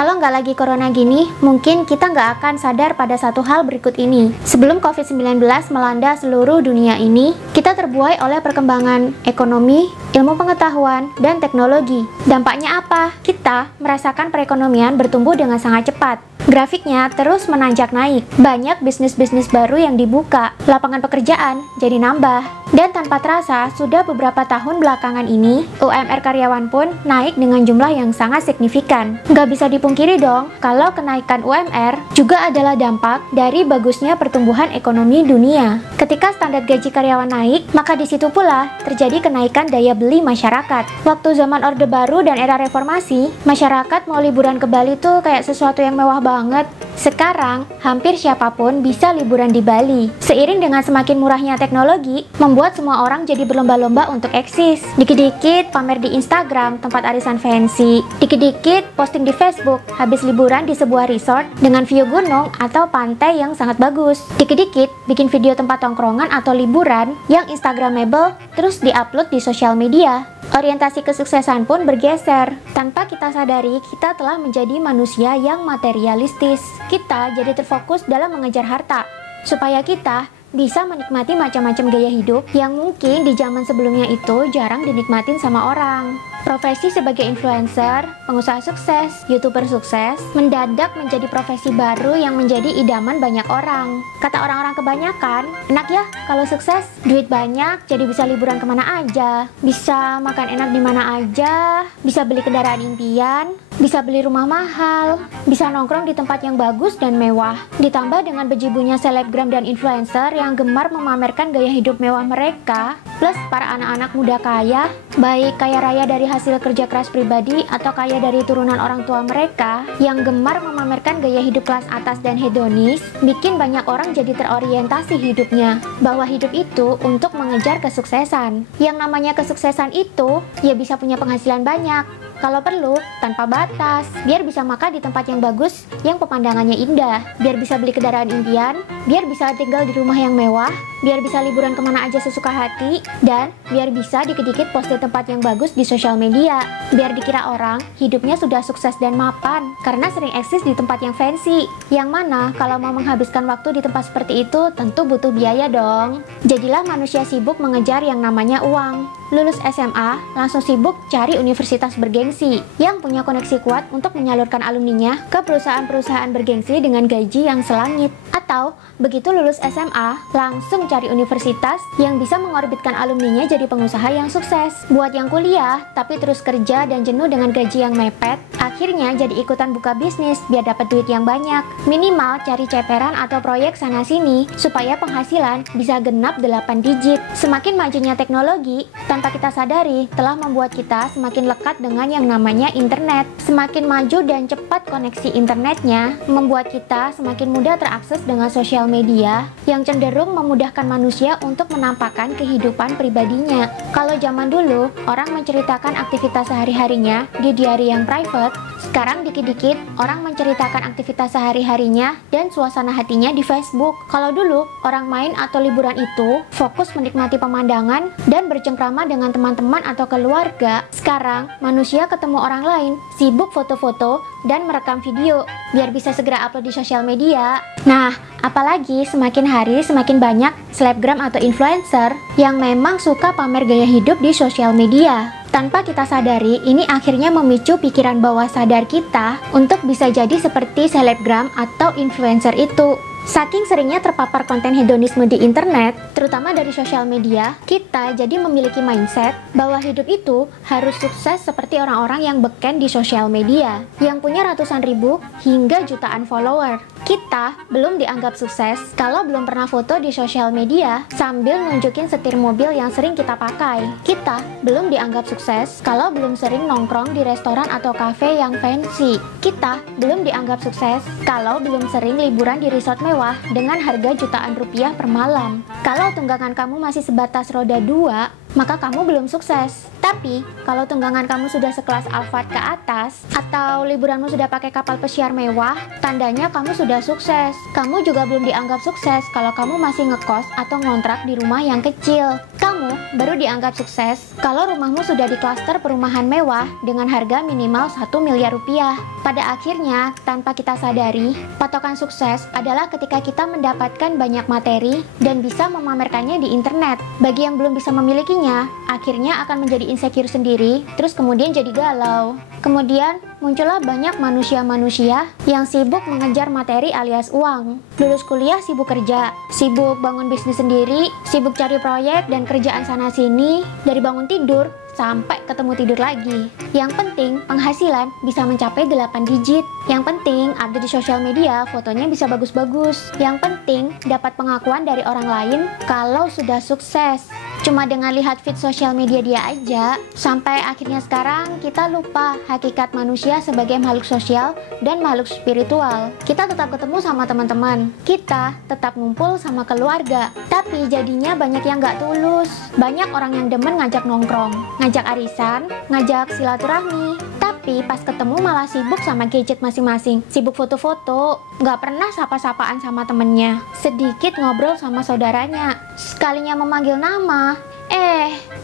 Kalau nggak lagi corona gini, mungkin kita nggak akan sadar pada satu hal berikut ini. Sebelum COVID-19 melanda seluruh dunia ini, kita terbuai oleh perkembangan ekonomi, ilmu pengetahuan, dan teknologi. Dampaknya apa? Kita merasakan perekonomian bertumbuh dengan sangat cepat. Grafiknya terus menanjak naik. Banyak bisnis-bisnis baru yang dibuka, lapangan pekerjaan jadi nambah. Dan tanpa terasa, sudah beberapa tahun belakangan ini, UMR karyawan pun naik dengan jumlah yang sangat signifikan. Nggak bisa dipungkiri dong, kalau kenaikan UMR juga adalah dampak dari bagusnya pertumbuhan ekonomi dunia. Ketika standar gaji karyawan naik, maka di situ pula terjadi kenaikan daya beli masyarakat. Waktu zaman Orde Baru dan era reformasi, masyarakat mau liburan ke Bali tuh kayak sesuatu yang mewah banget. Sekarang, hampir siapapun bisa liburan di Bali. Seiring dengan semakin murahnya teknologi, membuat semua orang jadi berlomba-lomba untuk eksis. Dikit-dikit pamer di Instagram tempat arisan fancy, dikit-dikit posting di Facebook habis liburan di sebuah resort dengan view gunung atau pantai yang sangat bagus. Dikit-dikit bikin video tempat tongkrongan atau liburan yang instagramable terus diupload di sosial media. Orientasi kesuksesan pun bergeser. Tanpa kita sadari, kita telah menjadi manusia yang materialistis. Kita jadi terfokus dalam mengejar harta, supaya kita bisa menikmati macam-macam gaya hidup yang mungkin di zaman sebelumnya itu jarang dinikmatin sama orang. Profesi sebagai influencer, pengusaha sukses, youtuber sukses, mendadak menjadi profesi baru yang menjadi idaman banyak orang. Kata orang-orang kebanyakan, enak ya kalau sukses, duit banyak, jadi bisa liburan kemana aja, bisa makan enak di mana aja, bisa beli kendaraan impian, bisa beli rumah mahal, bisa nongkrong di tempat yang bagus dan mewah. Ditambah dengan bejibunya selebgram dan influencer yang gemar memamerkan gaya hidup mewah mereka, plus para anak-anak muda kaya, baik kaya raya dari hasil kerja keras pribadi atau kaya dari turunan orang tua mereka, yang gemar memamerkan gaya hidup kelas atas dan hedonis, bikin banyak orang jadi terorientasi hidupnya, bahwa hidup itu untuk mengejar kesuksesan. Yang namanya kesuksesan itu, ya bisa punya penghasilan banyak, kalau perlu, tanpa batas, biar bisa makan di tempat yang bagus, yang pemandangannya indah, biar bisa beli kendaraan impian, biar bisa tinggal di rumah yang mewah, biar bisa liburan kemana aja sesuka hati, dan biar bisa dikit-dikit post di tempat yang bagus di sosial media, biar dikira orang hidupnya sudah sukses dan mapan, karena sering eksis di tempat yang fancy, yang mana kalau mau menghabiskan waktu di tempat seperti itu, tentu butuh biaya dong. Jadilah manusia sibuk mengejar yang namanya uang. Lulus SMA, langsung sibuk cari universitas bergengsi yang punya koneksi kuat untuk menyalurkan alumninya ke perusahaan-perusahaan bergengsi dengan gaji yang selangit. Atau, begitu lulus SMA, langsung cari universitas yang bisa mengorbitkan alumninya jadi pengusaha yang sukses. Buat yang kuliah, tapi terus kerja dan jenuh dengan gaji yang mepet, akhirnya jadi ikutan buka bisnis biar dapat duit yang banyak. Minimal cari ceperan atau proyek sana-sini, supaya penghasilan bisa genap 8 digit. Semakin majunya teknologi, tanpa kita sadari, telah membuat kita semakin lekat dengan yang namanya internet. Semakin maju dan cepat koneksi internetnya, membuat kita semakin mudah terakses dengan sosial media, yang cenderung memudahkan manusia untuk menampakkan kehidupan pribadinya. Kalau zaman dulu, orang menceritakan aktivitas sehari-harinya di diary yang private, sekarang dikit-dikit orang menceritakan aktivitas sehari-harinya dan suasana hatinya di Facebook. Kalau dulu, orang main atau liburan itu fokus menikmati pemandangan dan bercengkrama dengan teman-teman atau keluarga. Sekarang, manusia ketemu orang lain, sibuk foto-foto dan merekam video, biar bisa segera upload di sosial media. Nah, apalagi semakin hari semakin banyak selebgram atau influencer yang memang suka pamer gaya hidup di sosial media. Tanpa kita sadari, ini akhirnya memicu pikiran bawah sadar kita untuk bisa jadi seperti selebgram atau influencer itu. Saking seringnya terpapar konten hedonisme di internet, terutama dari sosial media, kita jadi memiliki mindset bahwa hidup itu harus sukses seperti orang-orang yang beken di sosial media, yang punya ratusan ribu hingga jutaan follower. Kita belum dianggap sukses kalau belum pernah foto di sosial media sambil nunjukin setir mobil yang sering kita pakai. Kita belum dianggap sukses kalau belum sering nongkrong di restoran atau kafe yang fancy. Kita belum dianggap sukses kalau belum sering liburan di resort mewah dengan harga jutaan rupiah per malam. Kalau tunggangan kamu masih sebatas roda 2, maka kamu belum sukses. Tapi, kalau tunggangan kamu sudah sekelas Alphard ke atas, atau liburanmu sudah pakai kapal pesiar mewah, tandanya kamu sudah sukses. Kamu juga belum dianggap sukses kalau kamu masih ngekos atau ngontrak di rumah yang kecil. Kamu Kamu baru dianggap sukses kalau rumahmu sudah di klaster perumahan mewah dengan harga minimal 1 miliar rupiah. Pada akhirnya, tanpa kita sadari, patokan sukses adalah ketika kita mendapatkan banyak materi dan bisa memamerkannya di internet. Bagi yang belum bisa memilikinya, akhirnya akan menjadi insecure sendiri, terus kemudian jadi galau. Kemudian muncullah banyak manusia-manusia yang sibuk mengejar materi alias uang. Lulus kuliah sibuk kerja, sibuk bangun bisnis sendiri, sibuk cari proyek dan kerjaan sana-sini, dari bangun tidur sampai ketemu tidur lagi. Yang penting penghasilan bisa mencapai 8 digit. Yang penting update di sosial media fotonya bisa bagus-bagus. Yang penting dapat pengakuan dari orang lain kalau sudah sukses. Cuma dengan lihat feed sosial media dia aja, sampai akhirnya sekarang kita lupa hakikat manusia sebagai makhluk sosial dan makhluk spiritual. Kita tetap ketemu sama teman-teman, kita tetap ngumpul sama keluarga, tapi jadinya banyak yang gak tulus. Banyak orang yang demen ngajak nongkrong, ngajak arisan, ngajak silaturahmi, tapi pas ketemu malah sibuk sama gadget masing-masing, sibuk foto-foto, gak pernah sapa-sapaan sama temennya, sedikit ngobrol sama saudaranya, sekalinya memanggil nama,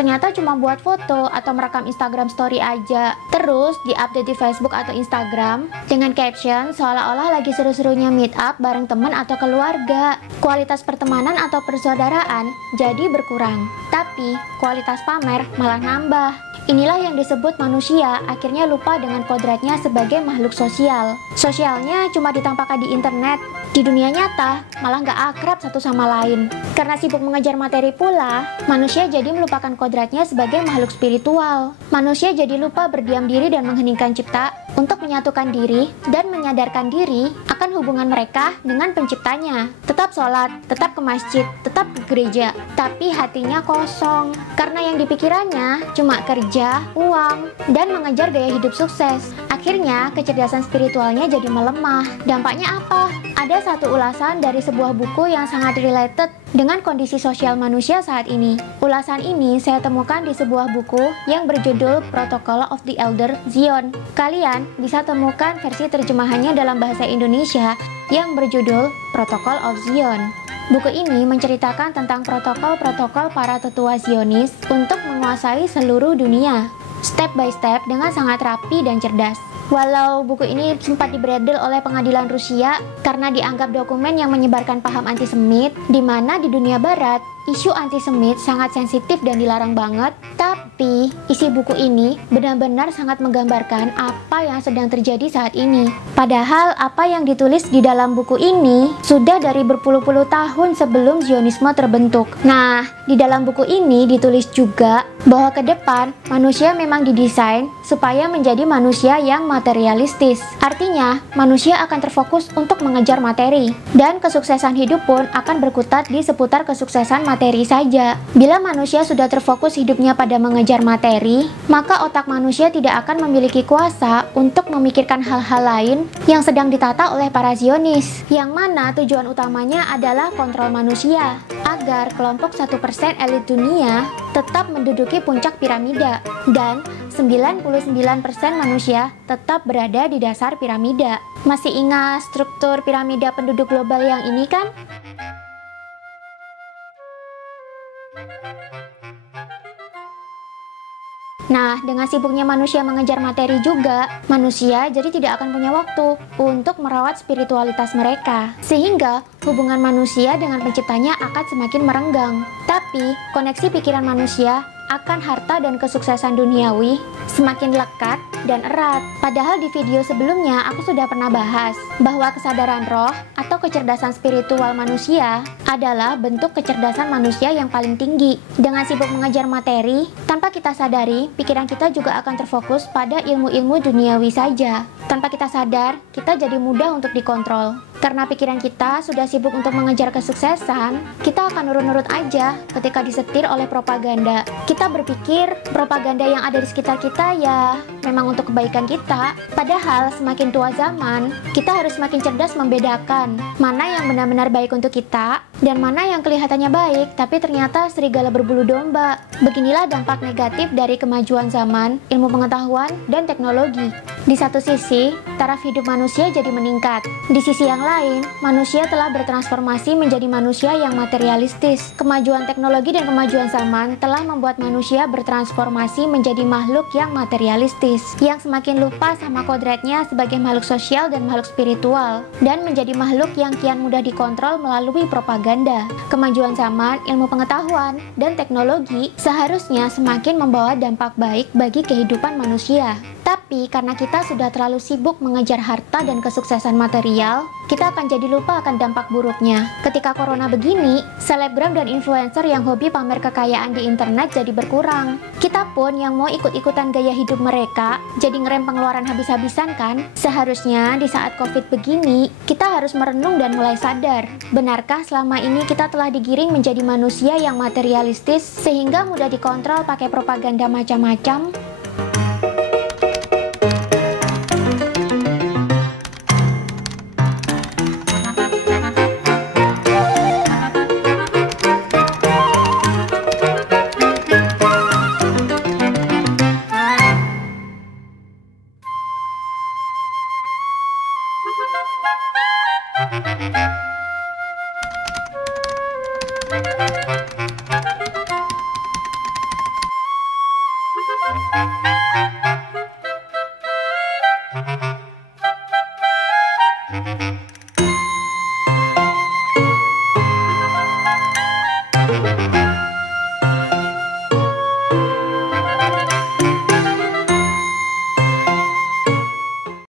ternyata cuma buat foto atau merekam Instagram story aja, terus di-update di Facebook atau Instagram dengan caption seolah-olah lagi seru-serunya meet up bareng teman atau keluarga. Kualitas pertemanan atau persaudaraan jadi berkurang, tapi kualitas pamer malah nambah. Inilah yang disebut manusia akhirnya lupa dengan kodratnya sebagai makhluk sosial. Sosialnya cuma ditampakkan di internet, di dunia nyata malah nggak akrab satu sama lain. Karena sibuk mengejar materi pula, manusia jadi melupakan kodratnya sebagai makhluk spiritual. Manusia jadi lupa berdiam diri dan mengheningkan cipta untuk menyatukan diri dan menyadarkan diri akan hubungan mereka dengan penciptanya. Tetap sholat, tetap ke masjid, tetap ke gereja, tapi hatinya kosong. Karena yang dipikirannya cuma kerja, uang, dan mengejar gaya hidup sukses. Akhirnya kecerdasan spiritualnya jadi melemah. Dampaknya apa? Ada satu ulasan dari sebuah buku yang sangat related dengan kondisi sosial manusia saat ini. Ulasan ini saya temukan di sebuah buku yang berjudul Protocol of the Elder Zion. Kalian bisa temukan versi terjemahannya dalam bahasa Indonesia yang berjudul Protocol of Zion. Buku ini menceritakan tentang protokol-protokol para tetua Zionis untuk menguasai seluruh dunia, step by step dengan sangat rapi dan cerdas. Walau buku ini sempat dibredel oleh pengadilan Rusia karena dianggap dokumen yang menyebarkan paham antisemit, di mana di dunia barat isu antisemit sangat sensitif dan dilarang banget, tapi isi buku ini benar-benar sangat menggambarkan apa yang sedang terjadi saat ini. Padahal apa yang ditulis di dalam buku ini sudah dari berpuluh-puluh tahun sebelum Zionisme terbentuk. Nah, di dalam buku ini ditulis juga bahwa ke depan manusia memang didesain supaya menjadi manusia yang materialistis. Artinya, manusia akan terfokus untuk mengejar materi, dan kesuksesan hidup pun akan berkutat di seputar kesuksesan materi saja. Bila manusia sudah terfokus hidupnya pada mengejar materi, maka otak manusia tidak akan memiliki kuasa untuk memikirkan hal-hal lain yang sedang ditata oleh para Zionis, yang mana tujuan utamanya adalah kontrol manusia, agar kelompok 1% elit dunia tetap menduduki puncak piramida, dan 99% manusia tetap berada di dasar piramida. Masih ingat struktur piramida penduduk global yang ini kan? Nah, dengan sibuknya manusia mengejar materi juga, manusia jadi tidak akan punya waktu untuk merawat spiritualitas mereka. Sehingga hubungan manusia dengan penciptanya akan semakin merenggang. Tapi, koneksi pikiran manusia akan harta dan kesuksesan duniawi semakin lekat dan erat. Padahal di video sebelumnya aku sudah pernah bahas bahwa kesadaran roh atau kecerdasan spiritual manusia adalah bentuk kecerdasan manusia yang paling tinggi. Dengan sibuk mengejar materi, tanpa kita sadari, pikiran kita juga akan terfokus pada ilmu-ilmu duniawi saja. Tanpa kita sadar, kita jadi mudah untuk dikontrol. Karena pikiran kita sudah sibuk untuk mengejar kesuksesan, kita akan nurut-nurut aja ketika disetir oleh propaganda. Kita berpikir propaganda yang ada di sekitar kita ya memang untuk kebaikan kita. Padahal semakin tua zaman, kita harus semakin cerdas membedakan mana yang benar-benar baik untuk kita, dan mana yang kelihatannya baik tapi ternyata serigala berbulu domba. Beginilah dampak negatif dari kemajuan zaman, ilmu pengetahuan, dan teknologi. Di satu sisi, taraf hidup manusia jadi meningkat. Di sisi yang lain, manusia telah bertransformasi menjadi manusia yang materialistis. Kemajuan teknologi dan kemajuan zaman telah membuat manusia bertransformasi menjadi makhluk yang materialistis, yang semakin lupa sama kodratnya sebagai makhluk sosial dan makhluk spiritual, dan menjadi makhluk yang kian mudah dikontrol melalui propaganda. Kemajuan zaman, ilmu pengetahuan, dan teknologi seharusnya semakin membawa dampak baik bagi kehidupan manusia. Tapi karena kita sudah terlalu sibuk mengejar harta dan kesuksesan material, kita akan jadi lupa akan dampak buruknya. Ketika corona begini, selebgram dan influencer yang hobi pamer kekayaan di internet jadi berkurang. Kita pun yang mau ikut-ikutan gaya hidup mereka, jadi ngerem pengeluaran habis-habisan kan? Seharusnya di saat COVID begini, kita harus merenung dan mulai sadar. Benarkah selama ini kita telah digiring menjadi manusia yang materialistis sehingga mudah dikontrol pakai propaganda macam-macam? Thank you.